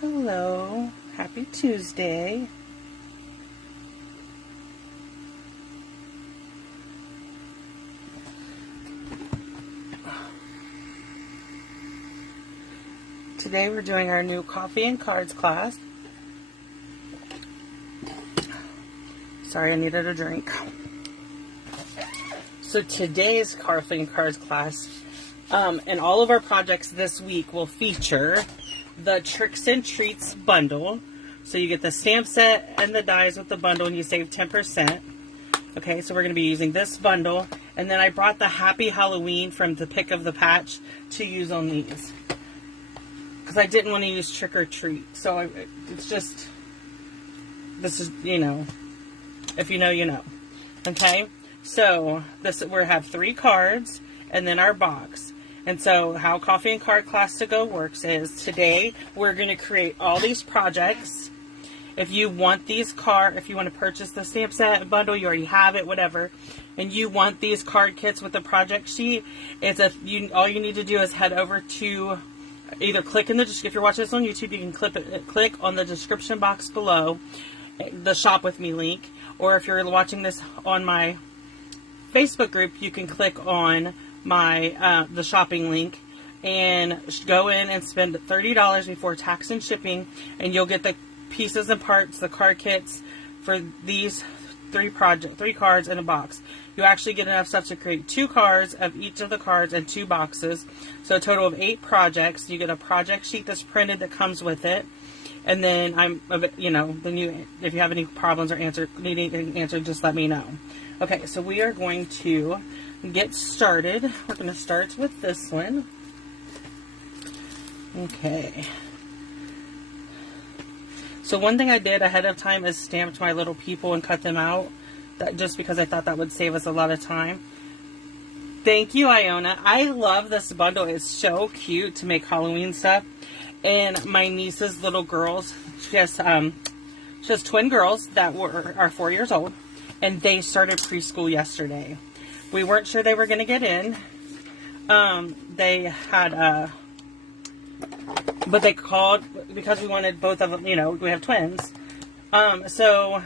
Hello, happy Tuesday. Today we're doing our new coffee and cards class. Sorry, I needed a drink. So today's coffee and cards class, and all of our projects this week will feature the Tricks and Treats bundle. So you get the stamp set and the dies with the bundle and you save 10%. Okay, so we're going to be using this bundle. And then I brought the Happy Halloween from the Pick of the Patch to use on these, because I didn't want to use Trick or Treat. So it's just, this is, you know, if you know, you know. Okay, so we have 3 cards and then our box. And so how Coffee and Card Class to Go works is today we're going to create all these projects. If you want these if you want to purchase the stamp set bundle, you already have it, whatever, and you want these card kits with the project sheet, all you need to do is head over to either click in the, if you're watching this on YouTube, you can click on the description box below, the Shop With Me link, or if you're watching this on my Facebook group, you can click on my the shopping link and go in and spend $30 before tax and shipping, and you'll get the pieces and parts, the card kits for these 3 cards in a box. You actually get enough stuff to create 2 cards of each of the cards and 2 boxes, so a total of 8 projects. You get a project sheet that's printed that comes with it, and then if you have any problems or need anything answered, just let me know. Okay, so we are going to get started. We're going to start with this one. Okay. So one thing I did ahead of time is stamped my little people and cut them out, just because I thought that would save us a lot of time. Thank you, Iona. I love this bundle. It's so cute to make Halloween stuff. And my niece's little girls, she has twin girls that are 4 years old, and they started preschool yesterday. We weren't sure they were going to get in. They had, but they called because we wanted both of them, we have twins. So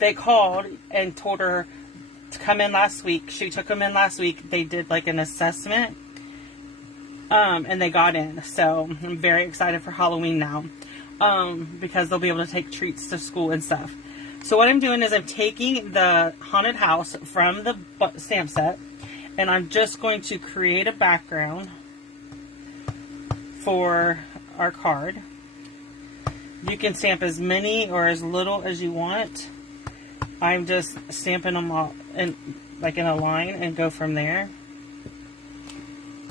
they called and told her to come in last week. She took them in last week. They did like an assessment, and they got in. So I'm very excited for Halloween now, because they'll be able to take treats to school and stuff. So what I'm doing is I'm taking the haunted house from the stamp set, and I'm just going to create a background for our card. You can stamp as many or as little as you want. I'm just stamping them all in a line and go from there.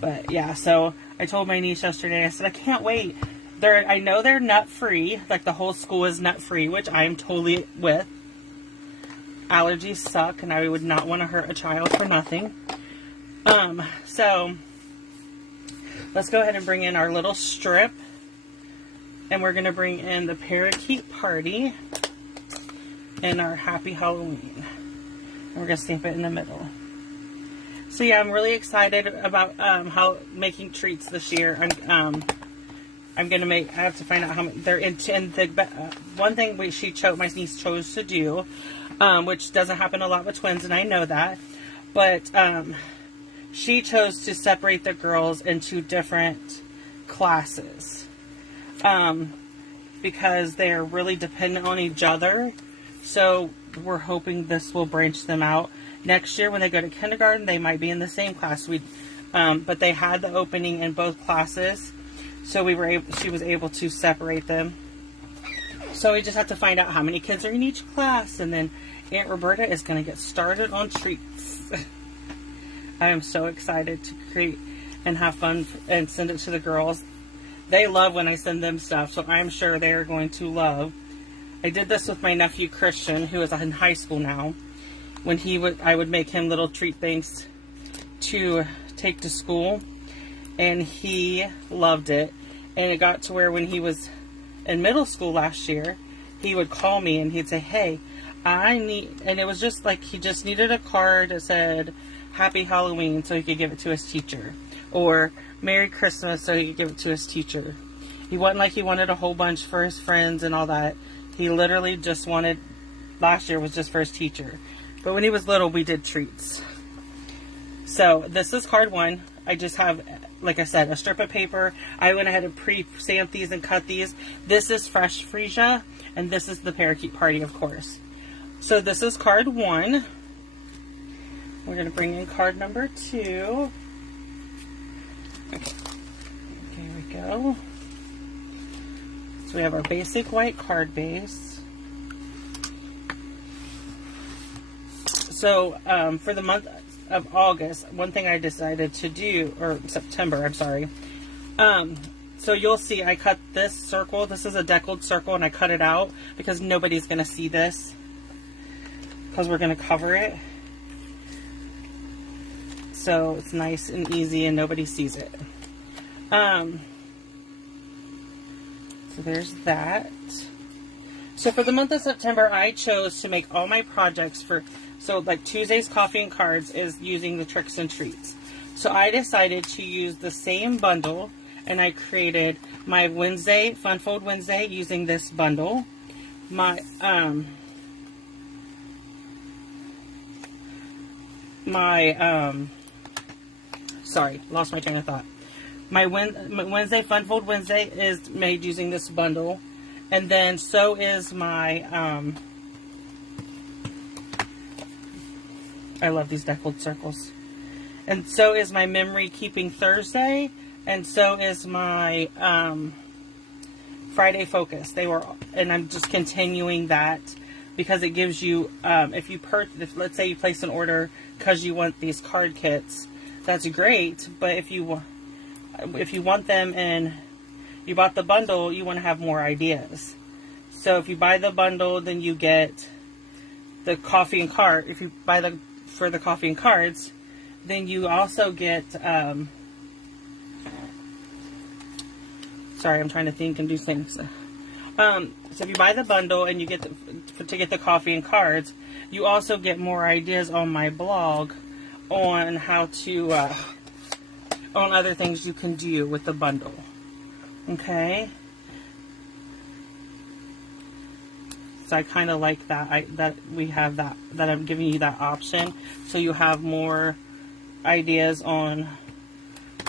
But yeah, so I told my niece yesterday, I said, I can't wait. I know they're nut-free, like the whole school is nut-free, which I am totally with. Allergies suck, and I would not want to hurt a child for nothing. So let's go ahead and bring in our little strip, and we're going to bring in the Parakeet Party and our Happy Halloween. And we're going to stamp it in the middle. So yeah, I'm really excited about making treats this year. I'm gonna I have to find out how many they're in. One thing my niece chose to do, which doesn't happen a lot with twins, and I know that, but she chose to separate the girls into different classes, because they are really dependent on each other. So we're hoping this will branch them out. Next year when they go to kindergarten, they might be in the same class. But they had the opening in both classes, so she was able to separate them. So we just have to find out how many kids are in each class, and then Aunt Roberta is going to get started on treats. I am so excited to create and have fun and send it to the girls. They love when I send them stuff, so I'm sure they are going to love. I did this with my nephew Christian, who is in high school now. When I would make him little treat things to take to school, and he loved it. And it got to where when he was in middle school last year, he would call me and he'd say, hey, and it was just like he just needed a card that said Happy Halloween so he could give it to his teacher, or Merry Christmas so he could give it to his teacher. He wasn't like he wanted a whole bunch for his friends and all that. He literally just wanted, last year was just for his teacher. But when he was little, we did treats. So this is card 1. I just have, like I said, a strip of paper. I went ahead and pre-stamped these and cut these. This is Fresh Freesia, and this is the Parakeet Party, of course. So this is card 1. We're going to bring in card number 2. Okay, here we go. So we have our basic white card base. So for the month of August, one thing I decided to do, or September, I'm sorry. So you'll see I cut this circle. This is a deckled circle, and I cut it out because nobody's going to see this because we're going to cover it. So it's nice and easy and nobody sees it. So there's that. So for the month of September, I chose to make all my projects so like Tuesday's Coffee and Cards is using the Tricks and Treats. So I decided to use the same bundle, and I created my Wednesday, Fun Fold Wednesday, using this bundle. Sorry, lost my train of thought. My Wednesday, Fun Fold Wednesday is made using this bundle. And then so is my, I love these deckled circles. And so is my Memory Keeping Thursday. And so is my Friday Focus. And I'm just continuing that because it gives you, if let's say you place an order because you want these card kits, that's great. But if you want them and you bought the bundle, you want to have more ideas. So if you buy the bundle, then you get the coffee and card. If you buy for the coffee and cards, then you also get, sorry, I'm trying to think and do things. So if you buy the bundle and you get to get the coffee and cards, you also get more ideas on my blog on how to, on other things you can do with the bundle. Okay. So I kind of like that. That we have that I'm giving you that option, so you have more ideas on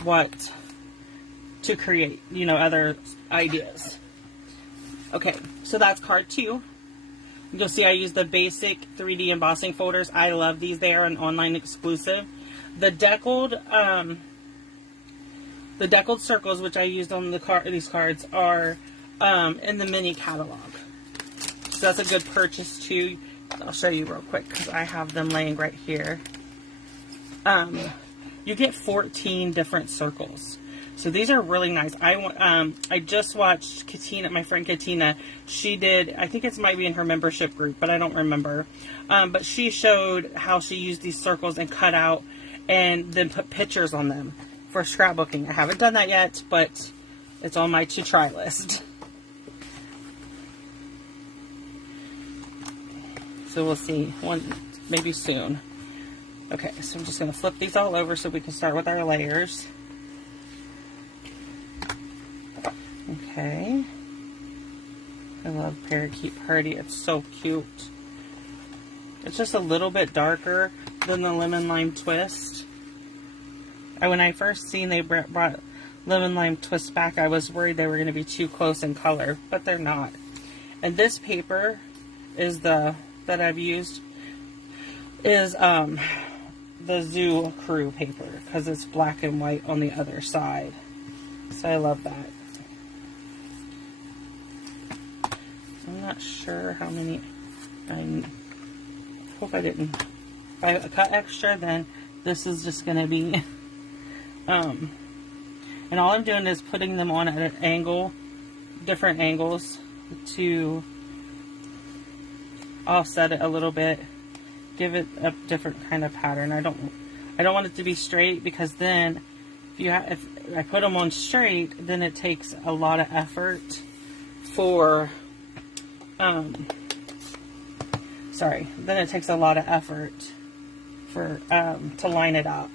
what to create. You know, other ideas. Okay, so that's card 2. You'll see I use the basic 3D embossing folders. I love these. They are an online exclusive. The deckled circles, which I used on these cards, are in the mini catalog. So that's a good purchase too. I'll show you real quick because I have them laying right here. You get 14 different circles. So these are really nice. I just watched Katina, my friend Katina. She did, I think it might be in her membership group, but I don't remember. But she showed how she used these circles and cut out and then put pictures on them for scrapbooking. I haven't done that yet, but it's on my to-try list. So we'll see, maybe soon. Okay, so I'm just going to flip these all over so we can start with our layers. Okay. I love Parakeet Party. It's so cute. It's just a little bit darker than the Lemon Lime Twist. When I first seen they brought Lemon Lime Twist back, I was worried they were going to be too close in color, but they're not. And this paper is that I've used is the Zoo Crew paper because it's black and white on the other side. So I love that. I'm not sure how many. I hope I didn't. If I cut extra, then this is just going to be. And all I'm doing is putting them on at an angle, different angles, to offset it a little bit, give it a different kind of pattern. I don't want it to be straight because then if I put them on straight, then it takes a lot of effort for. Then it takes a lot of effort for to line it up,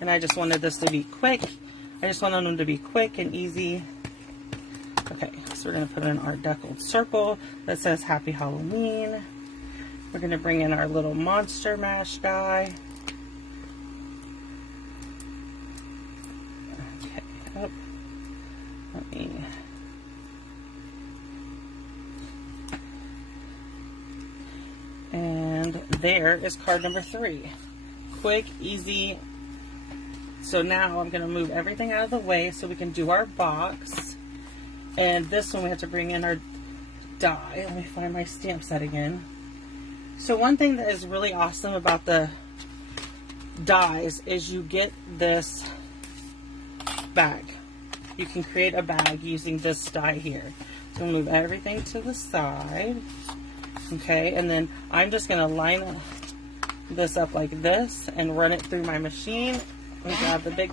and I just wanted this to be quick. I just wanted them to be quick and easy. Okay, so we're going to put in our deckled circle that says Happy Halloween. We're going to bring in our little Monster Mash die. Okay, up. Let me... And there is card number 3. Quick, easy. So now I'm going to move everything out of the way so we can do our box. And this one we have to bring in our die. Let me find my stamp set again. So one thing that is really awesome about the dies is you get this bag. You can create a bag using this die here. So we'll move everything to the side. Okay, and then I'm just going to line this up like this and run it through my machine. We grab the big,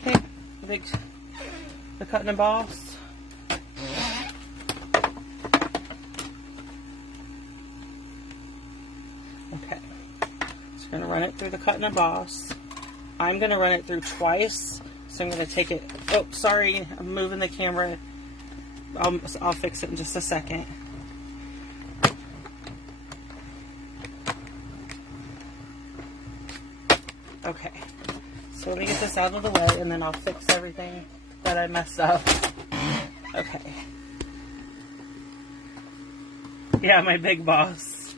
okay, the cut and emboss. Okay, so we're going to run it through the cut and emboss. I'm going to run it through twice, so I'm going to take it, oh, sorry, I'm moving the camera. I'll fix it in just a second. Okay, so let me get this out of the way and then I'll fix everything that I messed up. Okay. Yeah, my big boss.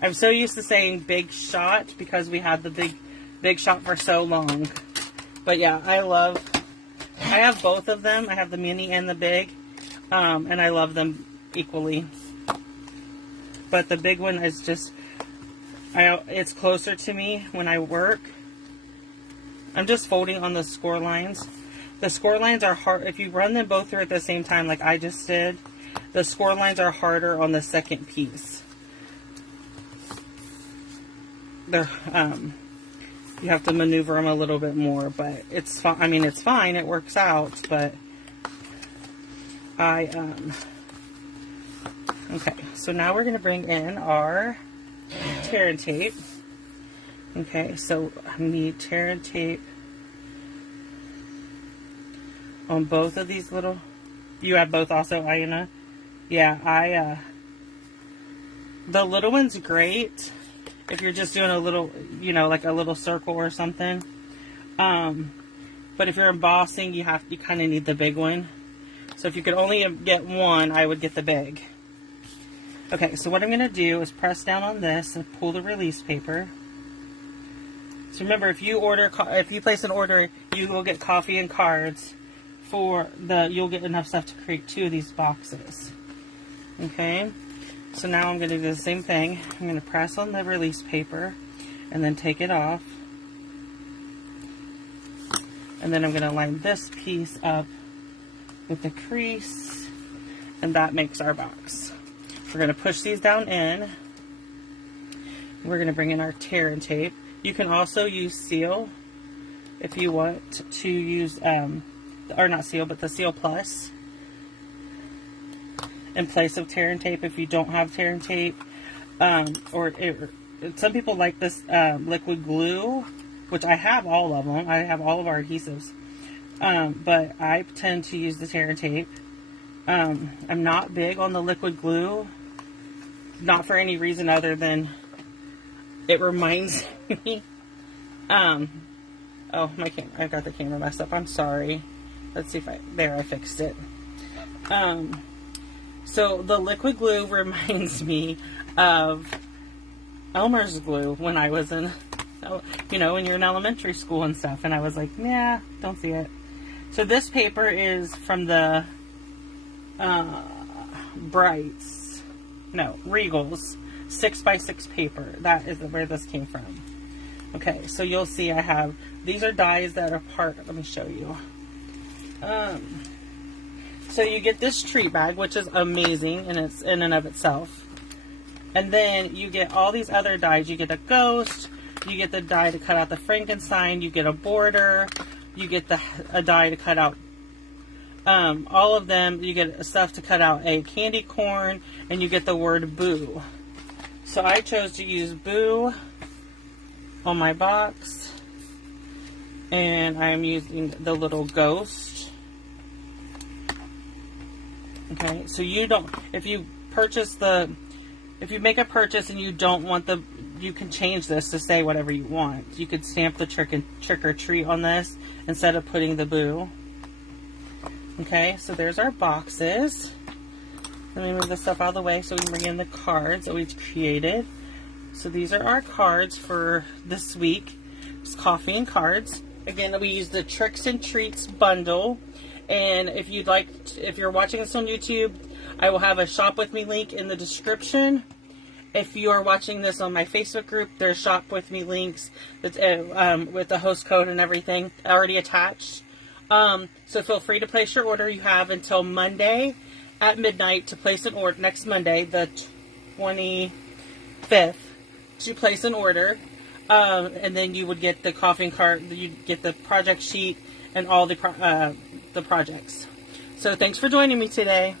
I'm so used to saying big shot because we had the big shot for so long. But yeah, I have both of them. I have the mini and the big. And I love them equally. But the big one is just, it's closer to me when I work. I'm just folding on the score lines. The score lines are hard. If you run them both through at the same time like I just did, the score lines are harder on the second piece. They're, you have to maneuver them a little bit more, but it's fine. I mean, it's fine. It works out, but okay, so now we're going to bring in our tear and tape. Okay, so I need tear and tape on both of these little, you have both also, Ayana? Yeah, the little one's great if you're just doing a little, you know, like a little circle or something. But if you're embossing, you kind of need the big one. So if you could only get one, I would get the big. Okay, so what I'm going to do is press down on this and pull the release paper. So remember, if you place an order, you will get coffee and cards you'll get enough stuff to create 2 of these boxes. Okay, so now I'm going to do the same thing. I'm going to press on the release paper and then take it off. And then I'm going to line this piece up with the crease, and that makes our box. We're going to push these down in. We're going to bring in our tear and tape. You can also use seal if you want to use, or not seal, but the Seal Plus in place of tear and tape if you don't have tear and tape. Some people like this liquid glue, which I have all of them. I have all of our adhesives. But I tend to use the tear and tape. I'm not big on the liquid glue, not for any reason other than it reminds me. Oh, my camera, I got the camera messed up. I'm sorry. Let's see if there, I fixed it. So the liquid glue reminds me of Elmer's glue when I was in, you know, when you're in elementary school and stuff. And I was like, nah, don't see it. So this paper is from the Regal's 6x6 paper. That is where this came from. Okay, so you'll see I have, these are dies that are part, let me show you. So you get this treat bag, which is amazing in and of itself. And then you get all these other dies. You get a ghost, you get the die to cut out the Frankenstein, you get a border, you get a die to cut out all of them. You get stuff to cut out a candy corn, and you get the word boo. So I chose to use boo on my box, and I'm using the little ghost. Okay, so you don't, if you make a purchase and you don't want you can change this to say whatever you want. You could stamp the trick or treat on this instead of putting the boo. Okay, so there's our boxes. Let me move this stuff out of the way so we can bring in the cards that we've created. So these are our cards for this week. It's coffee and cards. Again, we use the Tricks and Treats bundle. And if you're watching this on YouTube, I will have a Shop With Me link in the description. If you are watching this on my Facebook group, there's Shop With Me links with the host code and everything already attached. So feel free to place your order. You have until Monday at midnight to place an order. Next Monday, the 25th, to place an order. And then you would get the coffee and card. You'd get the project sheet and all the projects. So thanks for joining me today.